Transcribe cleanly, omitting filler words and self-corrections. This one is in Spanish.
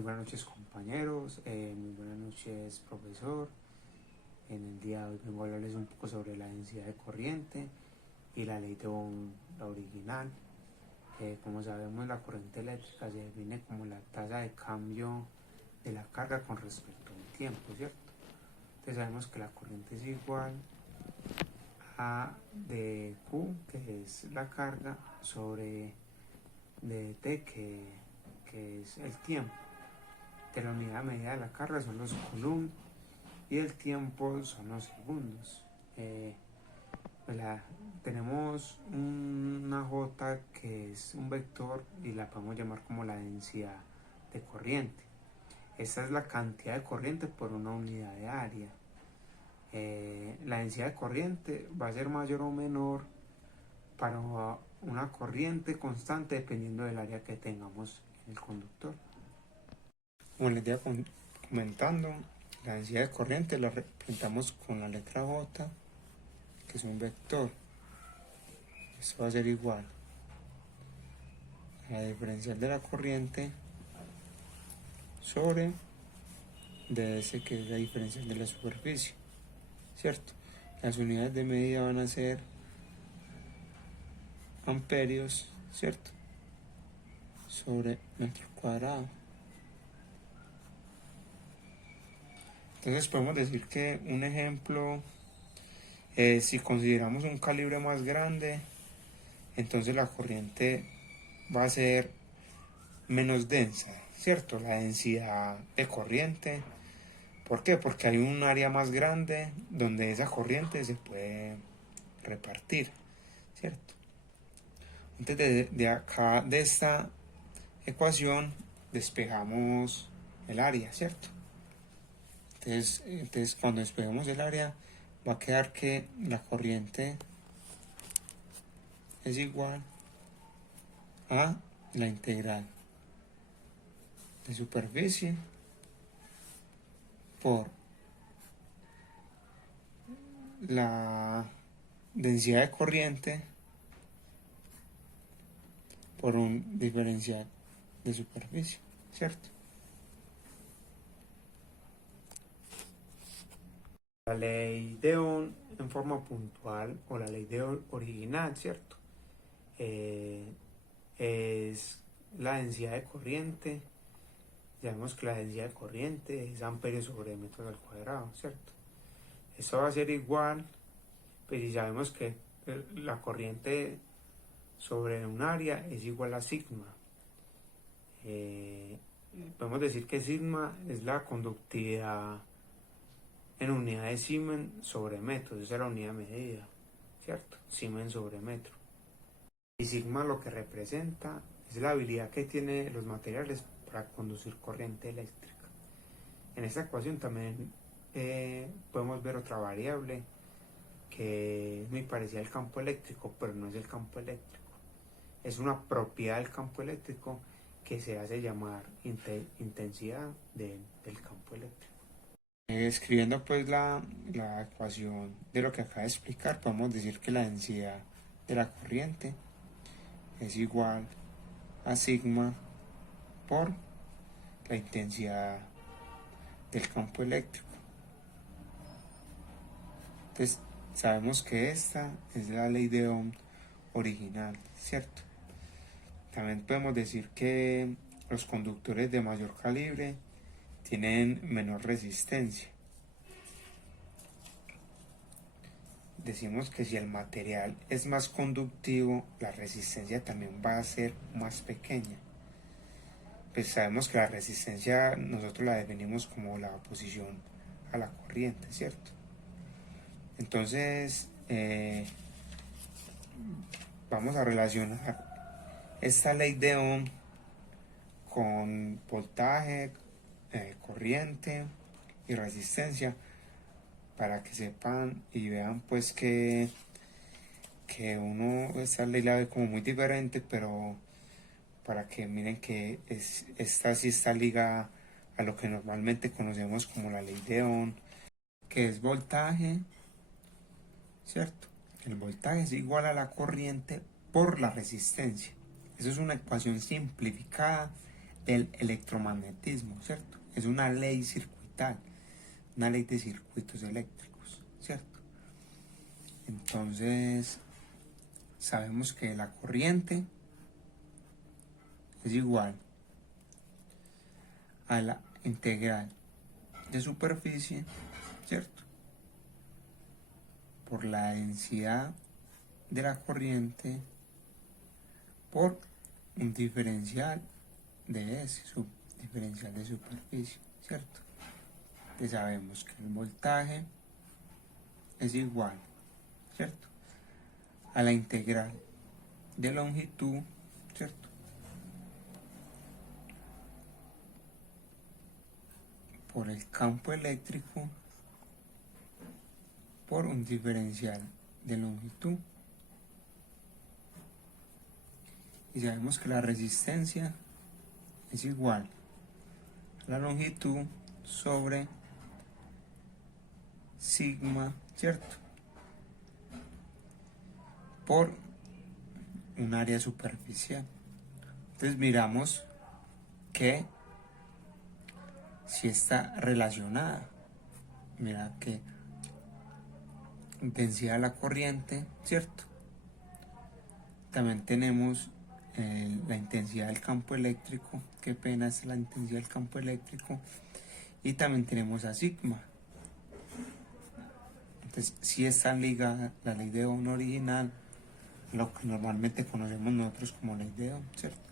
Muy buenas noches compañeros, muy buenas noches profesor. En el día de hoy vengo a hablarles un poco sobre la densidad de corriente y la ley de Ohm, la original. Como sabemos, la corriente eléctrica se define como la tasa de cambio de la carga con respecto al tiempo, ¿cierto? Entonces sabemos que la corriente es igual a de Q, que es la carga, sobre de T, que es el tiempo. De la unidad medida de la carga son los coulombs y el tiempo son los segundos. Pues tenemos una J que es un vector y la podemos llamar como la densidad de corriente. Esta es la cantidad de corriente por una unidad de área. La densidad de corriente va a ser mayor o menor para una corriente constante dependiendo del área que tengamos en el conductor. Como les iba comentando, la densidad de corriente la representamos con la letra J, que es un vector. Esto va a ser igual a la diferencial de la corriente sobre ds, que es la diferencial de la superficie, ¿cierto? Las unidades de medida van a ser amperios, ¿cierto? Sobre metro cuadrado. Entonces podemos decir que un ejemplo, si consideramos un calibre más grande, entonces la corriente va a ser menos densa, ¿cierto? La densidad de corriente. ¿Por qué? Porque hay un área más grande donde esa corriente se puede repartir, ¿cierto? Entonces de acá, de esta ecuación, despejamos el área, ¿cierto? Entonces cuando despejemos el área, va a quedar que la corriente es igual a la integral de superficie por la densidad de corriente por un diferencial de superficie, ¿cierto? La ley de Ohm en forma puntual, o la ley de Ohm original, ¿cierto? Es la densidad de corriente. Sabemos que la densidad de corriente es amperio sobre metros al cuadrado, ¿cierto? Eso va a ser igual, pues si sabemos que la corriente sobre un área es igual a sigma. Podemos decir que sigma es la conductividad en unidad de Siemens sobre metro, esa es la unidad medida, ¿cierto? Siemens sobre metro. Y sigma lo que representa es la habilidad que tienen los materiales para conducir corriente eléctrica. En esta ecuación también podemos ver otra variable que es muy parecida al campo eléctrico, pero no es el campo eléctrico. Es una propiedad del campo eléctrico que se hace llamar intensidad del campo eléctrico. Escribiendo pues la ecuación de lo que acaba de explicar, podemos decir que la densidad de la corriente es igual a sigma por la intensidad del campo eléctrico. Entonces sabemos que esta es la ley de Ohm original, ¿cierto? También podemos decir que los conductores de mayor calibre tienen menor resistencia. Decimos que si el material es más conductivo, la resistencia también va a ser más pequeña. Pues sabemos que la resistencia nosotros la definimos como la oposición a la corriente, ¿cierto? Entonces vamos a relacionar esta ley de Ohm con voltaje, corriente y resistencia, para que sepan y vean pues que uno esta ley la ve como muy diferente, pero para que miren que esta sí está ligada a lo que normalmente conocemos como la ley de Ohm, que es voltaje, ¿cierto? El voltaje es igual a la corriente por la resistencia. Eso es una ecuación simplificada del electromagnetismo, ¿cierto? Es una ley circuital, una ley de circuitos eléctricos, ¿cierto? Entonces, sabemos que la corriente es igual a la integral de superficie, ¿cierto? Por la densidad de la corriente por un diferencial de S, diferencial de superficie, ¿cierto? Entonces sabemos que el voltaje es igual, ¿cierto? A la integral de longitud, ¿cierto? Por el campo eléctrico por un diferencial de longitud. Y sabemos que la resistencia es igual a la longitud sobre sigma, ¿cierto? Por un área superficial. Entonces miramos que si está relacionada, mira que intensidad de la corriente, ¿cierto? También tenemos la intensidad del campo eléctrico, qué pena es la intensidad del campo eléctrico, y también tenemos a sigma. Entonces, si está ligada la ley de Ohm original, lo que normalmente conocemos nosotros como ley de Ohm, ¿cierto?